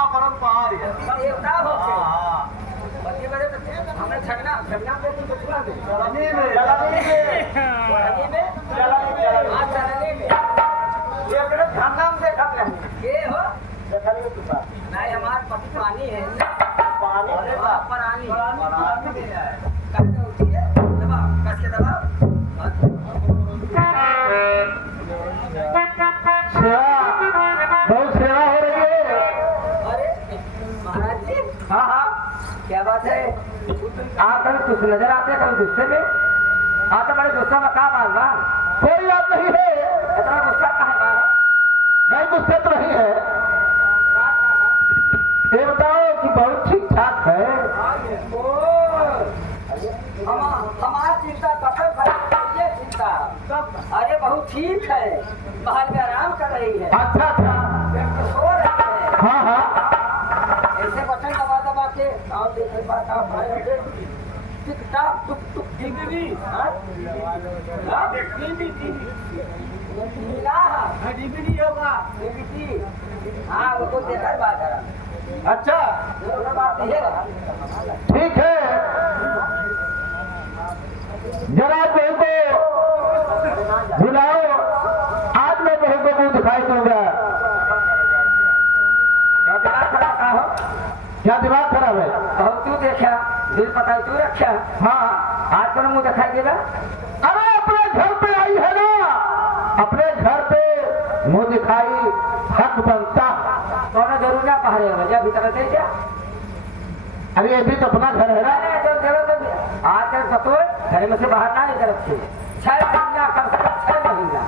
देवता परम्पार देवता हो बच्चे बड़े हमने छगना छगना पे तो छुआ दे चलनी में ये बड़े धन्नाम से खत रहे ये हो देखलिए तू बात नहीं हमारे पति पानी है पानी अरे बाप पानी पानी में है कस के उठी है दबा कस के दबा बहुत सेवा हो रही है अरे महाराज जी हाँ हाँ क्या बात है आप कभी कुछ नजर आते हैं कभी गुस्से में आते बड़े गुस्सा में कहा मारना कोई बात नहीं है इतना गुस्सा कहाँ मारो नहीं गुस्से तो नहीं है ये बताओ कि बहुत ठीक ठाक है हमारी चिंता कपड़े ये चिंता अरे बहुत ठीक है बाहर में आराम कर रही है अच्छा अच्छा सो रहे हैं हाँ हाँ ऐसे बटन दबा दबा के आओ देखे बात आओ भाई टिक टाक टुक टुक टिकरी डिग्री होगा डिग्री हाँ वो तो देखकर बात है अच्छा बात है ठीक है जरा बहू को बुलाओ आज मैं बहू को मुंह दिखाई दूंगा क्या दिमाग खराब है बहुत तू देखा दिल पता तू रखा हाँ आज को मुंह दिखाई देगा अरे अपने घर पे आई है ना अपने घर पे मुंह दिखाई हक बनता दोनों जरूर ना पहरे हो जा भीतर दे क्या अरे ये भी तो अपना घर है ना जो जरूरत आज कल पतो घर में से बाहर ना निकल रखे 6 महीना कम से कम 6 महीना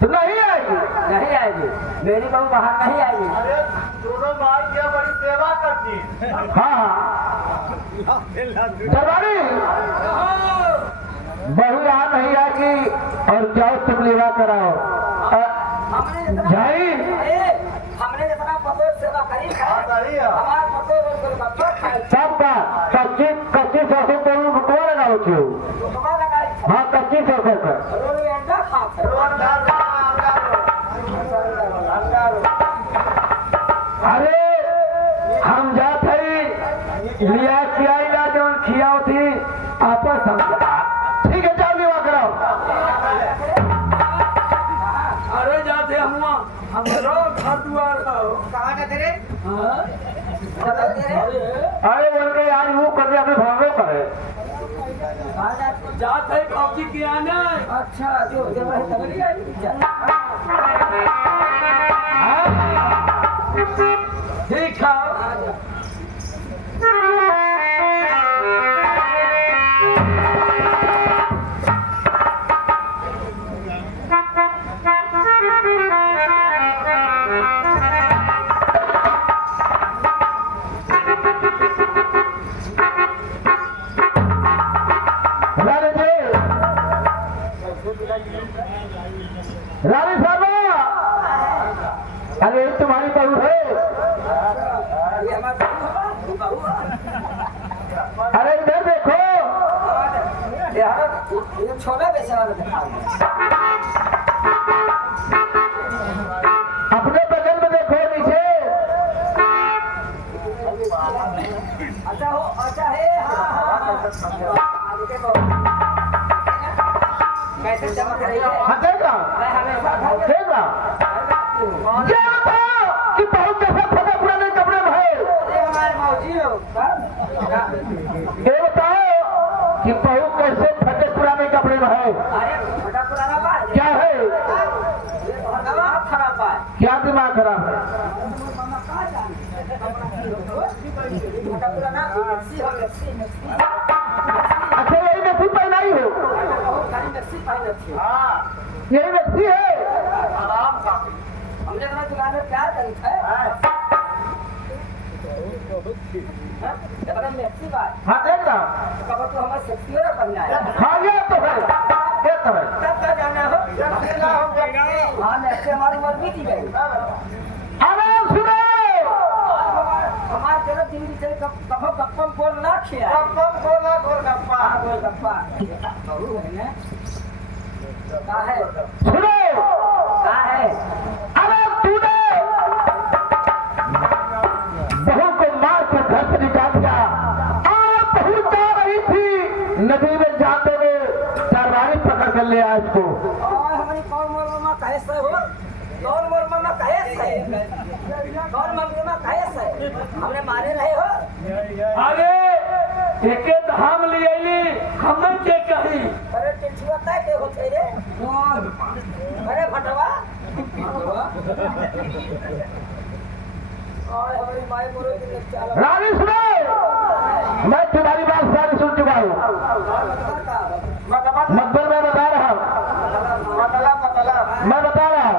तो नहीं आएगी नहीं आएगी मेरी बहू बाहर नहीं आएगी अरे दोनों भाई क्या बड़ी सेवा करती हाँ हाँ दरबारी बहू यहाँ नहीं आएगी और जाओ तुम लेवा कराओ जाई हमने जितना पतो सेवा करी हमारे पतो सबका कच्ची कच्ची सरसों को रुकवा लगाओ क्यों हाँ कच्ची सरसों का अरे हम जात है लिया खिया जो खियाओ थी आपस समझा ठीक है जाओ लेवा कराओ अरे जाते हम घर दुआर कहाँ जाते रे अरे बोलते यार वो कर दे अपने भागो करे जाते है कौची के आने अच्छा जो जब है तगड़ी आई ठीक है रानी साहब अरे तुम्हारी बहू है अरे इधर देखो ये छोटा बेचारा दिखा अपने बगल में देखो नीचे अच्छा है कैसे चमक रही है देखा मैं हमेशा देखा क्या था कि बहुत कैसे फटे पुराने कपड़े में है हमारे मौजी हो ये बताओ कि बहू कैसे फटे पुराने कपड़े में है अरे छोटा पुराना बात क्या है दिमाग खराब बात क्या दिमाग खराब है छोटा पुराना मिक्सी हो मिक्सी अच्छा यही व्यक्ति पहनाई हो मिक्सी पाई थी यही व्यक्ति है हमने अपना दुकान में प्यार करी है जब मिक्सी बात हाँ देख रहा कब तो हमारे शक्ति हो बनना है हाँ ये तो है ये तो है तब का जाना हो हाँ मिक्सी हमारी उम्र बीती गई अरे सुनो हमारे जरा जिंदगी से कब गप्पम बोल ना खिया गप्पम बोला गोलगप्पा गोलगप्पा बहू है ना का है सुनो का है अरे तूने नदी में जाते हुए तरवारी पकड़ कर ले आए इसको। और हमारी कौन मोरमा कहे से हो, कौन मोरमा कहे से, कौन मोरमा कहे से हमने मारे रहे हो। अरे एके धाम लियली हमें के कही। अरे टिछुआ तय के होते रे कौन, अरे भटवा और हमारी माई मोरे की लच्चा। रानी सुनो, मैं तुम्हारी बात सारी सुन चुका हूँ। मतलब मैं बता रहा हूँ, मैं बता रहा हूँ।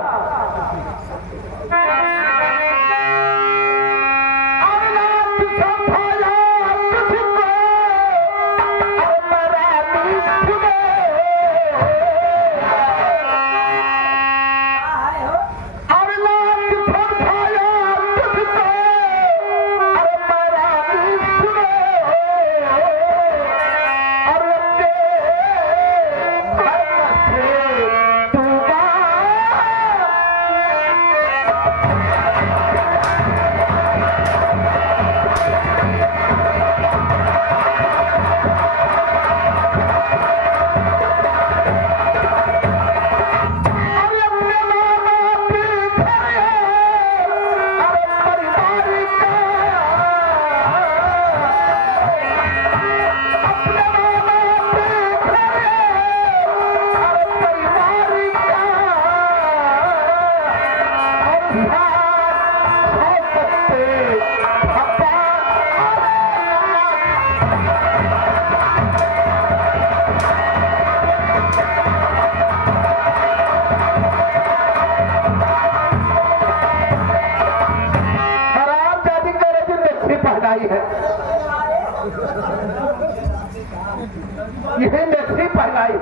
यही मेथी पहनाई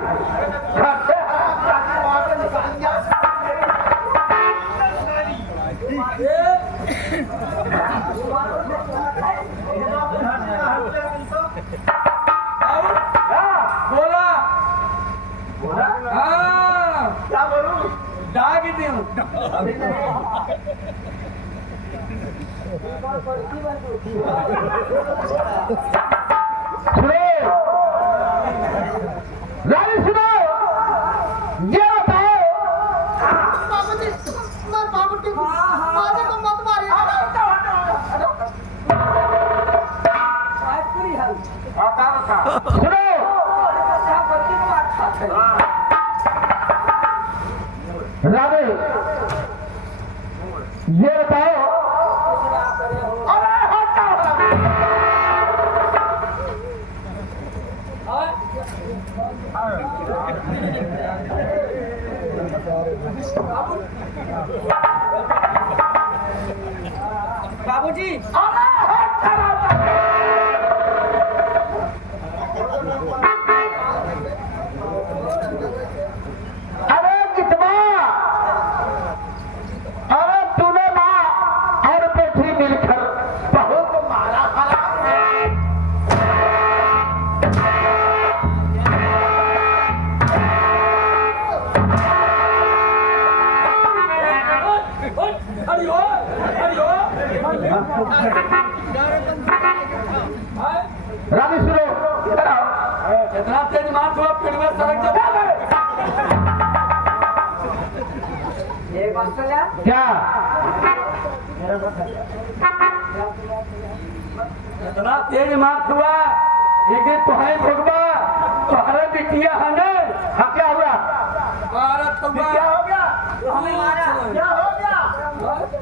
बोला क्या बोलूं, डाग ही दूं। रानी सुनो, ये बताओ बाबूजी, मैं बाबूजी बाबू को मत मारिए। सुनो, रानी ये बताओ, बाबूजी अरे कितना, अरे तूने माँ और बेटी मिलकर बहुत मारा रानी सुनो, इधर आओ। इतना तेज मार हुआ फिर में सड़क जब एक बात सुन ले, क्या इतना तेज मार हुआ, एक दिन तुम्हारे भोगवा तुम्हारे बिटिया है ना। हाँ क्या हुआ, क्या हो गया, हमें मारा क्या हो गया,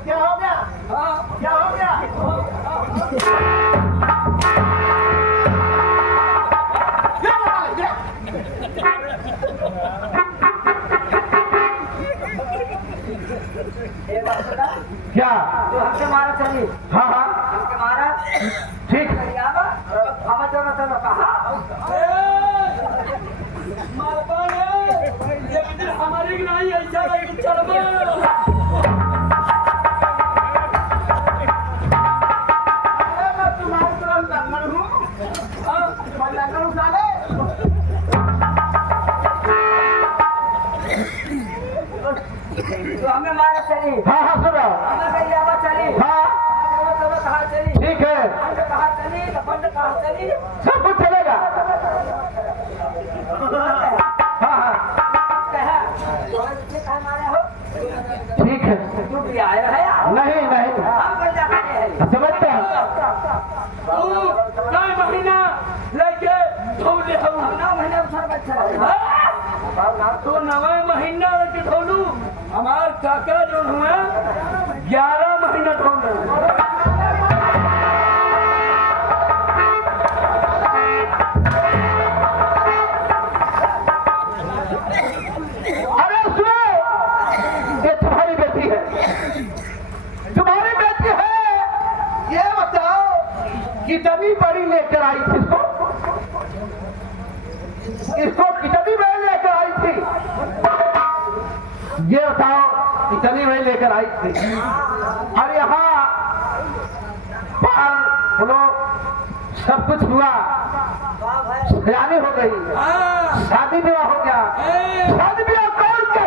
क्या हो गया, क्या हो गया। क्या जो हमसे मारा चली, हाँ हाँ हमसे मारा ठीक, हम दोनों तो कहा हमारी नहीं ऐसा तो हमें मारा चली, हाँ हाँ सुनो, हमें कहीं आवाज चली, हाँ दोनों कहा चली, ठीक है, कहा चली, कहा चली, सब कुछ चलेगा। हाँ कहा तुम्हारे बच्चे कहाँ मारे हो ठीक है। तू भी आए है यार नहीं नहीं हम कर जाते हैं समझता है। नौ महीना लेके धोले हम 9 महीने उठा बच्चा है तो 9 महीना लेके धोलू हमार काका जो हुआ 11 महीना धोलू अरे सुनो, ये तुम्हारी बेटी है, तुम्हारी बेटी है। ये बताओ कितनी बड़ी लेकर आई थी इसको कितनी बड़ी लेकर आई थी? ये बताओ कितनी बड़ी लेकर आई थी? और यहाँ पाल फूलो सब कुछ हुआ, वाह भाई सयानी हो गई, शादी ब्याह हो गया। शादी ब्याह कौन क्या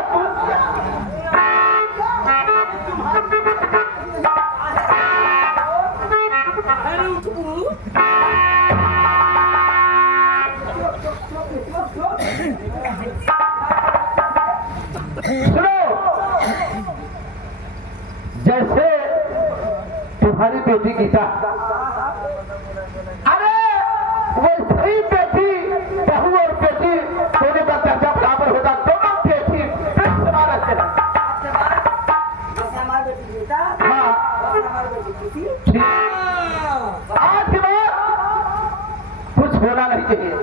सुनो, जैसे तुम्हारी बेटी गीता, अरे वैसे ही बेटी बहू और बेटी दोनों का दर्जा बराबर होगा। दोनों बेटी समान रहते हैं। जैसे हमारी बेटी गीता हाँ वैसे हमारी बेटी किसी ठीक। आज के बाद कुछ होना नहीं चाहिए,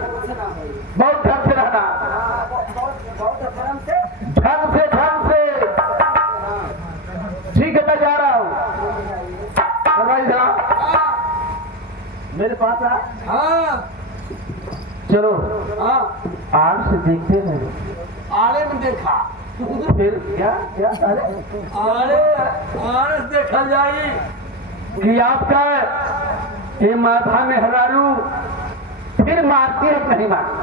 बहुत ढंग से रहना, बहुत धर्म से ढंग से ठीक है। मैं जा रहा हूँ, मेरे पास आ। हाँ चलो हाँ आग से देखते हैं, आड़े में देखा फिर क्या क्या आड़े आड़े देखा जाई कि आपका ये माथा में हरारू फिर मारती है कि नहीं मारती?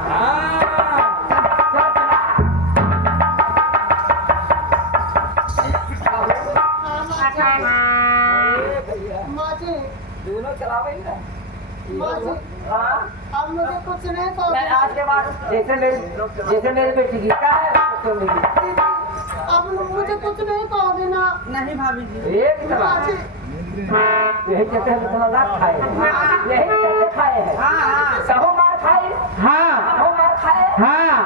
माँ जी दोनों चलावे ही ना माँ जी हाँ अब मुझे कुछ नहीं मैं कहोगे आज के बाद जैसे मेरी बेटी गीता है तो मेरी अब मुझे कुछ नहीं कहोगे ना नहीं भाभी जी एक माँ तरह जी यही कहते हैं थोड़ा लाभ खाए यही कहते खाए हैं कहो मार खाए हाँ कहो मार खाए हाँ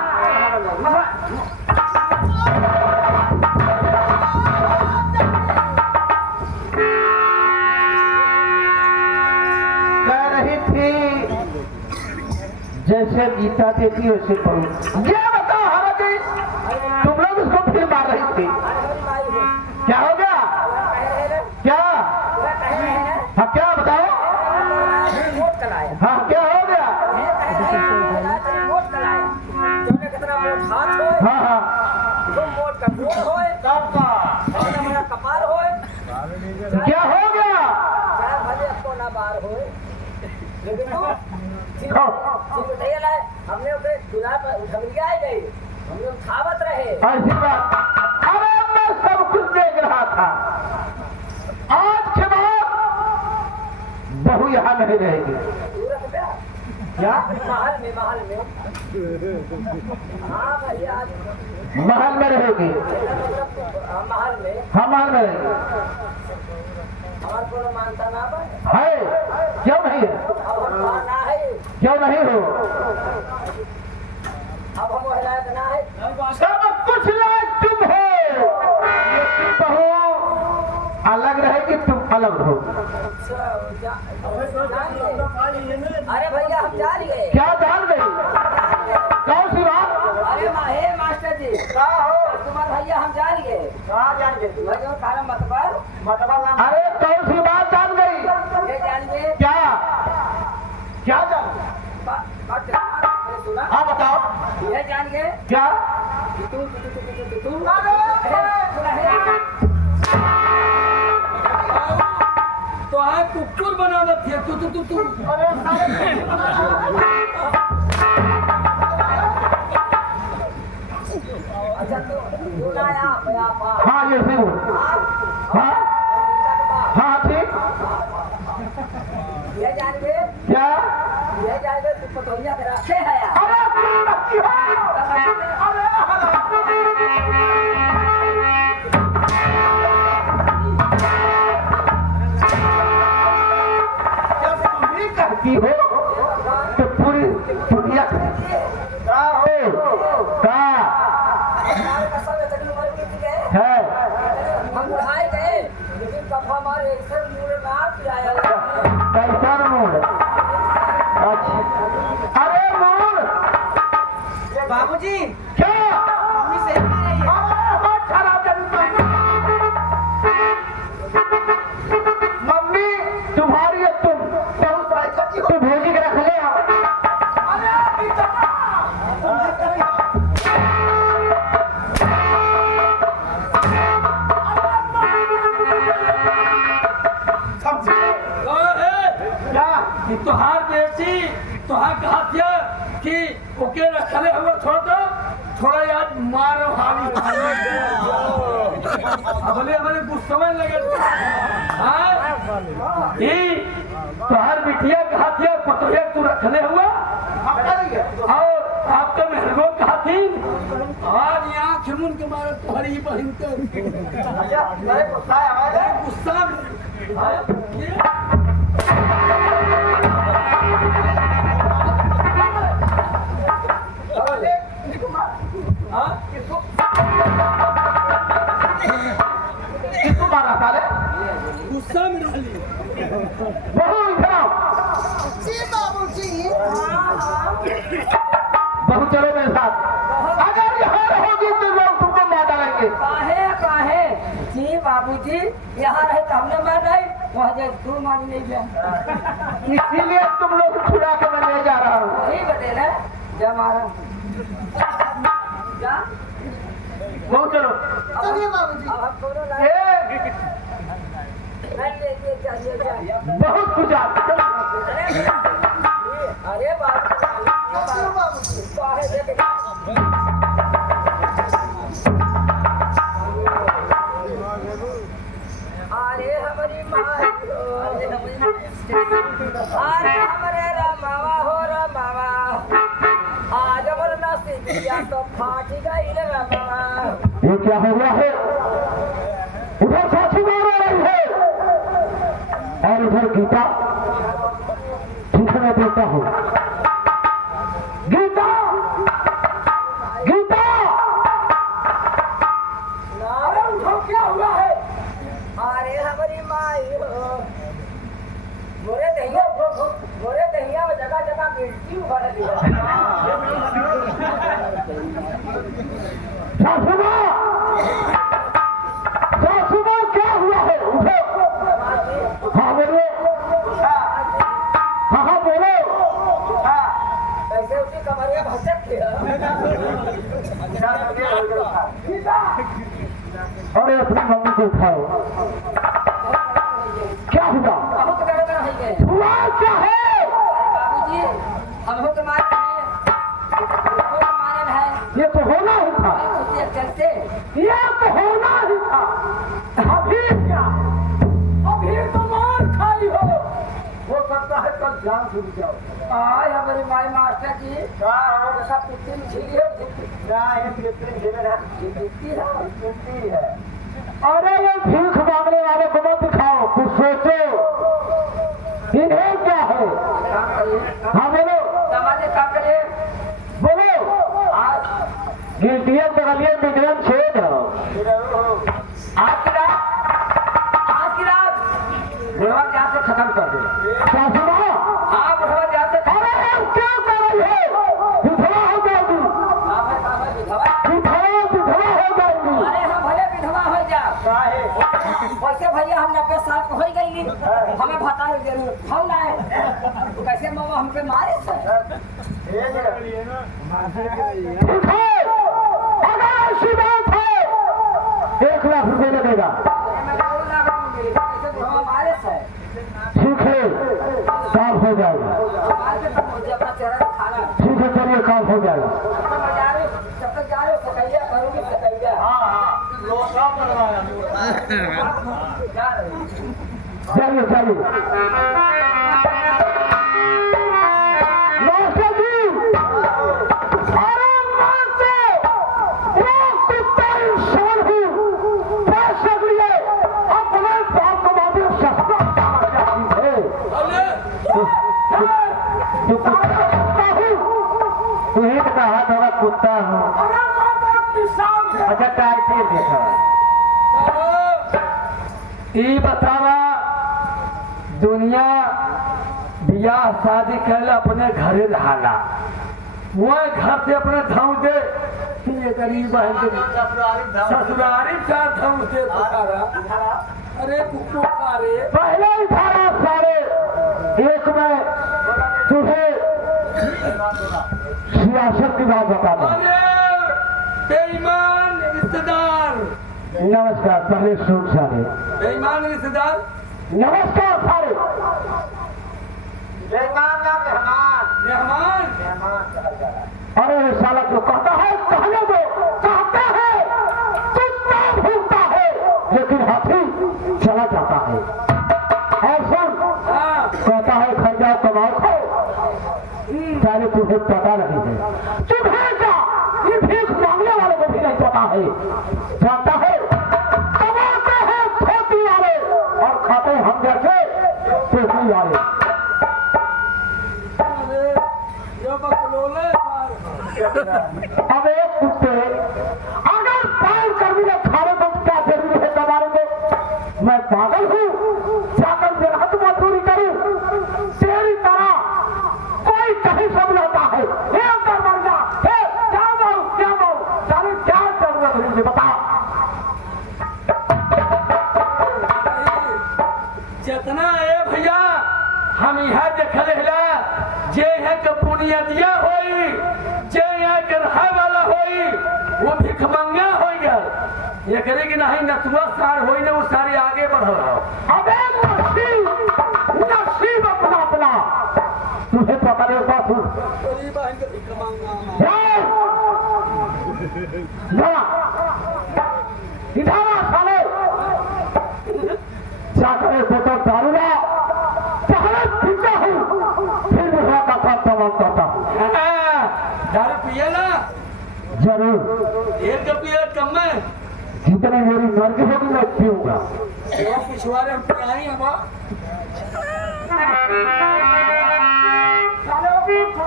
कह रही थी जैसे गीता देती वैसे पढ़ू। ये बताओ हमारे तुम लोग उसको फिर मार रही थी, क्या हो गया? क्या? हाँ क्या बताओ? हाँ क्या हो गया? हाँ हाँ कपाल हो क्या हो गया? भले आपको ना बार हो लेकिन हमने उसे चुनाव पर उठा गई हम लोग खावत रहे ऐसी बात, अरे मैं सब कुछ देख रहा था। आज के बाद बहू यहाँ नहीं रहेगी। क्या? महल में हाँ भैया महल में रहेगी? महल में हाँ महल में रहेगी। हमारे को मानता ना है क्यों नहीं है? अब हम ना है क्यों नहीं हो? अब हम हिलायत ना है सब कुछ लायक तुम हो, लेकिन बहू अलग रहेगी, तुम अलग रहो। अरे भैया हम जा लिए क्या जान गई? कौन सी बात? अरे हे मास्टर जी तुम्हारे भैया हम जा लिए भैया खाना मतबर अरे कौन सी बात जान गई? ये जानिए क्या क्या जान? सुना हाँ बताओ ये जानिए क्या? तू तो है कुकुर बनाना थे तू अच्छा तू ना आप हाँ ये सही हो। हाँ हाँ ठीक। ये जानिए क्या? ये जानिए तू पतोहिया के रास्ते है यार अरे लड़की हो तो पूरी दुनिया का हो का है। हम खाए गए लेकिन कब हमारे ऐसे मूल ना पिलाया कैसा मूड? अच्छा, अरे मूड बाबूजी क्या? मम्मी सही कह रही है। मम्मी तुम्हारी और तुम तो भेजी के रख ले। कि तुहार बेटी तुहार कहा कि ओके रखले हुआ छोड़ दो थोड़ा याद मारो हावी भले हमारे कुछ समझ लगे तुहार बिटिया कहा पतोया तू रखले हुआ और आपका मेहरबो कहा थी आज यहाँ खिमुन के मारे तुम्हारी बहन गुस्सा किसको मारा साले? गुस्सा में डाली बहू इधर आओ। जी बाबूजी। बहू चलो मेरे साथ। अगर यहाँ रहोगी तो लोग तुमको मार डालेंगे। काहे काहे जी बाबूजी यहाँ रहे तो हमने मार रहे वहाँ जाए तू मार नहीं गया इसीलिए तुम लोग छुड़ा के मैं ले जा रहा हूँ। वही बदे ना जब मारा क्या बहू चलो। चलिए बाबूजी। अब हम दोनों लाए ए, बहुत कुछ अरे बाबू चलो बाबूजी। काहे देख अरे हमारी माँ अरे हमारे रामावा हो रामावा आज हमारा नसीबिया तो फाट गई रे रामावा ये क्या हो गया है? उधर सासू मार रही है और उधर गीता ठीक मैं देता हूँ। गीता गीता अरे उठो क्या हुआ है अरे हमारी माई हो गोरे दहिया में जगह जगह मिर्ची उभर रही सासू माँ क्या हुआ है? उठो। हाँ बोलो। हाँ बोलो। कैसे उसी कमरिया भसक के अरे अपनी मम्मी को उठाओ। क्या हुआ? बहुत गड़बड़ हो गए हुआ क्या है? बाबूजी हम हो तुम्हारे ये तो होना ही था। चलते ये तो होना ही था। अभी क्या? अभी तो मार खाई हो सकता है कल जान छूट जाओ। आज हमारी माई मास्टर जी जैसा पिट्टी झीली है अरे ये भीख मांगने वाले को मत दिखाओ, कुछ सोचो इन्हें क्या है। हाँ बोलो समाज का करे बोलो। आज गिल्टियन बगलियन मीडियम छेद हो। आज की रात बुढ़वा जहाँ से खत्म कर दो सासू माँ हाँ बुढ़वा जहाँ से अरे आप क्या कर रही हो? विधवा हो जाओगी। विधवा हो जाएगी। अरे हम भले विधवा हो जाओ वैसे भैया हम 90 साल के हो गई हमें भता जरूर हम लाए कैसे मामा हमके मारे ठीक है, अगर ऐसी बात है 1 लाख रुपए लगेगा। कैसे बुढ़वा मारे से ठीक है, काम हो जाएगा। मार के तब मुझे अपना चेहरा दिखाना ठीक है, चलिए काम हो जाएगा। जब तक जा रहे हो सकैया करूंगी सकैया जा रही चलिए चलिए। मास्टर जी अरे मानते वो कुत्ता इंसान हूँ। पैसे लिए अपने बाप को मारे सस्ता है। तू कुत्ता हूँ, तू ही तो कहा था मैं कुत्ता हूँ। अरे मैं तो किसान है। अच्छा टाइटल देखा ई बतावा दुनिया बियाह शादी कर अपने घरे रहा वह घर से अपने धाऊ दे ये गरीब है ससुरारी चार धाऊ दे पुकारा। अरे कुकुर सारे पहले ही सारा सारे एक में तुझे सियासत की बात बता दो। बेईमान रिश्तेदार नमस्कार। पहले सुन सारे बेईमान रिश्तेदार नमस्कार सारे। मेहमान का मेहमान मेहमान अरे साला जो कहता है कहने दो, कहता है कुत्ता भूखता है लेकिन हाथी चला जाता है। और सुन कहता है घर जाओ कमाओ खाओ, सारे तुम्हें पता नहीं है। तुम्हें क्या ये भीख मांगने वालों को भी नहीं पता है। जानता है कमाते हैं खेती वाले और खाते हम जैसे खेती वाले। अब एक कुत्ते अगर पाल कर भी खाने को क्या जरूरी है कमाने को? मैं पागल हूँ जाकर मेहनत मजदूरी करूँ तेरी तरह कोई कहीं सब रहता है। क्या मारू सारी क्या जरूरत है मुझे बता। जितना है भैया हम यहाँ देखल जे है पुनियतिया होई जे यहाँ के रहा वाला होई वो भिखमंगा हो गया। ये करे कि नहीं नथुआ सार होई ने वो सारे आगे बढ़ रहा। अबे नसीब अपना अपना तुझे पता नहीं बात इधर साले जाकर बोतल दारू ला पहले पीता हूँ फिर दूसरा का काम तमाम करता हूँ। दारू पिए ना जरूर एक कप पिए कम में जितनी मेरी मर्जी होगी मैं पीऊंगा। पिछवाड़े हम पिलाई हवा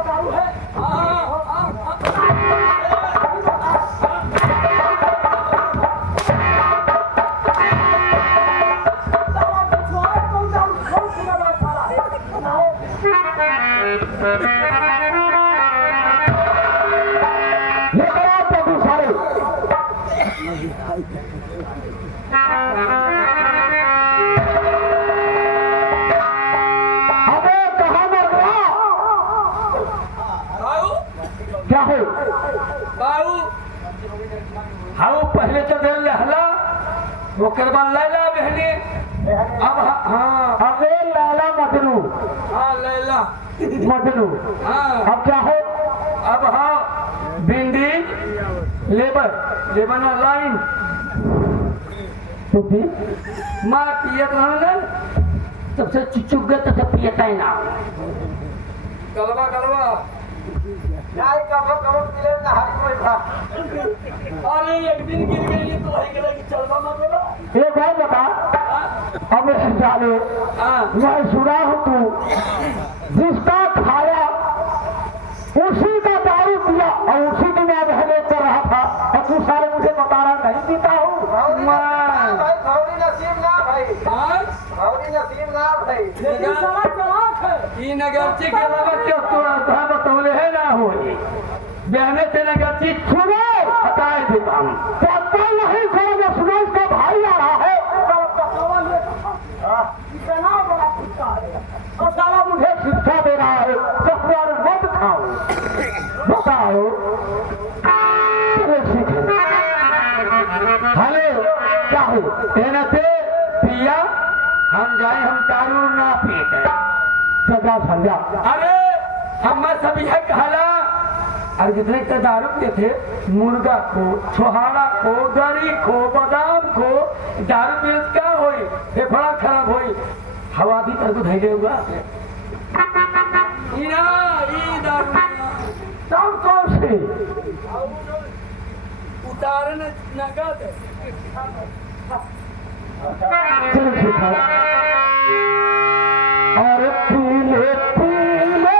दारू है। अबे कहाँ मर गया? क्या है बाबू? हाँ पहले तो दिल लहला वो करवा लैला बहनी अब हाँ अबे लैला मजनू। हाँ लैला मजनू। हाँ अब क्या है? अब हाँ भिंडी लेबर लाइन तो भी माँ पियत रहने सबसे चुचुक गए तो पियता ही ना गलवा अरे एक दिन गिर गई तो वही गिरा कि चलवा ना बोला। ये बात बता अब जाने मैं सुना हूँ तू जिसका खाया उसी का दारू पिया और उसी दिन मैं बहने कर रहा था और तू सारे मुझे बता रहा नहीं पीता हूँ। नगरची के बतौले है ना हो बहने से नगरची सुनो हटाए देता हूँ पता नहीं समझ सुनो इसका भाई आ रहा है इतना बड़ा कुत्ता है और सारा मुझे शिक्षा दे रहा है ससुराल मत खाओ बताओ हेलो क्या हो पिया हम जाए हम दारू ना पीते सजा समझा। अरे हम सब यह कहला अरे जितने के दारू पीते थे मुर्गा खो छोहाड़ा खो गरी खो बादाम खो दारू पीने क्या होई फेफड़ा खराब होई हवा भी कर को धैले होगा सब कौन से उतारन नगद और पीले पीले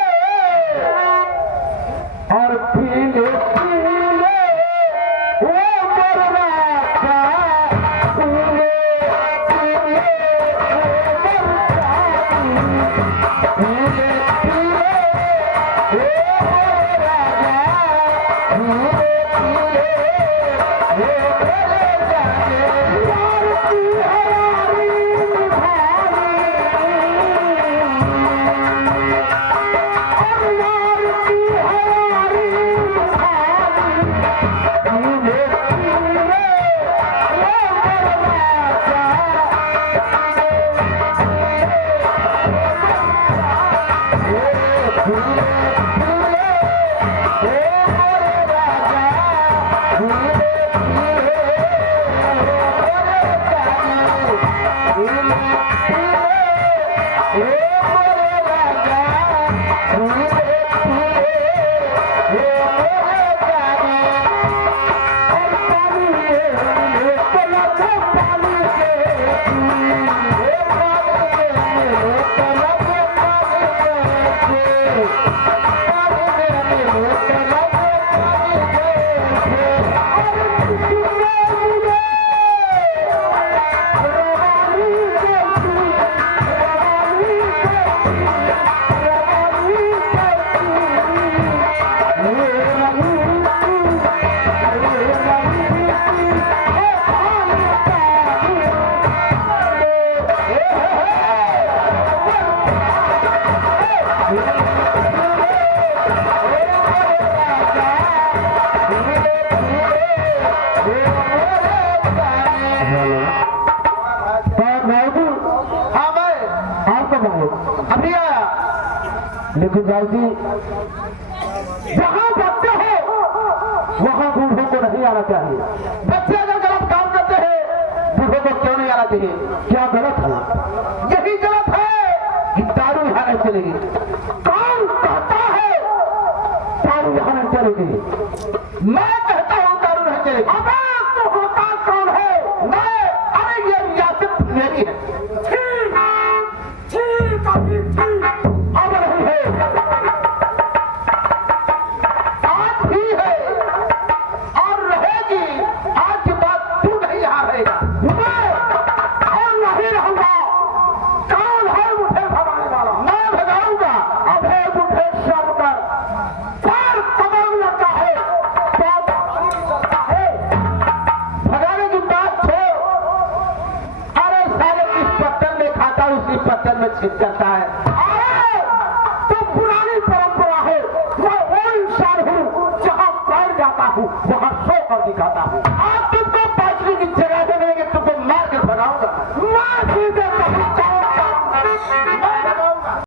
अभी आया। लेकिन भाई जी जहाँ जाते हो वहाँ बूढ़ों को नहीं आना चाहिए। बच्चे अगर गलत काम करते हैं बूढ़ों को क्यों नहीं आना चाहिए? क्या गलत है? यही गलत है कि दारू यहाँ नहीं चलेगी। कौन कहता है दारू यहाँ नहीं चलेगी? मैं कहता हूँ दारू नहीं चलेगी। अब तो होता कौन है? मैं। अरे ये रियासत मेरी है। अब नहीं है, आज भी है और रहेगी। आज के बाद तू नहीं यहाँ रहेगा, मैं और नहीं रहूंगा। कौन है मुझे भगाने वाला? मैं भगाऊंगा। अब है मुझे सबकर पर कदम लगता है भगाने की बात छोड़। अरे साले किस पत्थर में खाता है उसी पत्थर में छिप करता है। अरे तो पुरानी परंपरा है। मैं वो इंसान हूँ जहाँ पैर जाता हूँ वहाँ सो कर दिखाता हूँ।